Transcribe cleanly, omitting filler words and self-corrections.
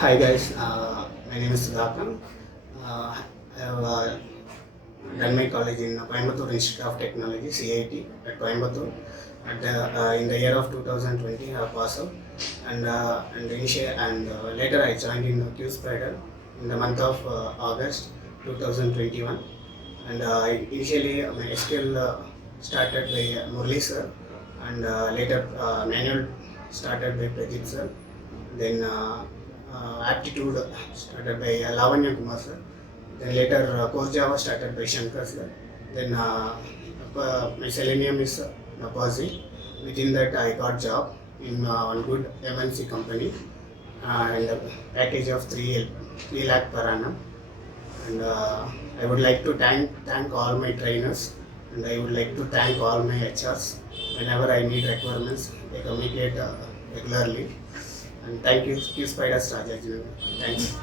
Hi guys, my name is Sudhakar. I have done my college in Coimbatore Institute of Technology (CIT) at Coimbatore. In the year of 2020, I passed out, and later I joined in Qspider in the month of August 2021. Initially my skill started by Murli sir, and later manual started by Pradeep sir. Then aptitude started by Lavanya Kumar sir. Then later core Java started by Shankar sir. Then my selenium is Napazi. Within that I got job in one good MNC company and a package of 3 lakh per annum. And I would like to thank all my trainers, and I would like to thank all my HRs. Whenever I need requirements, they communicate regularly. And thank you, Qspiders Rajajinagar. Thanks.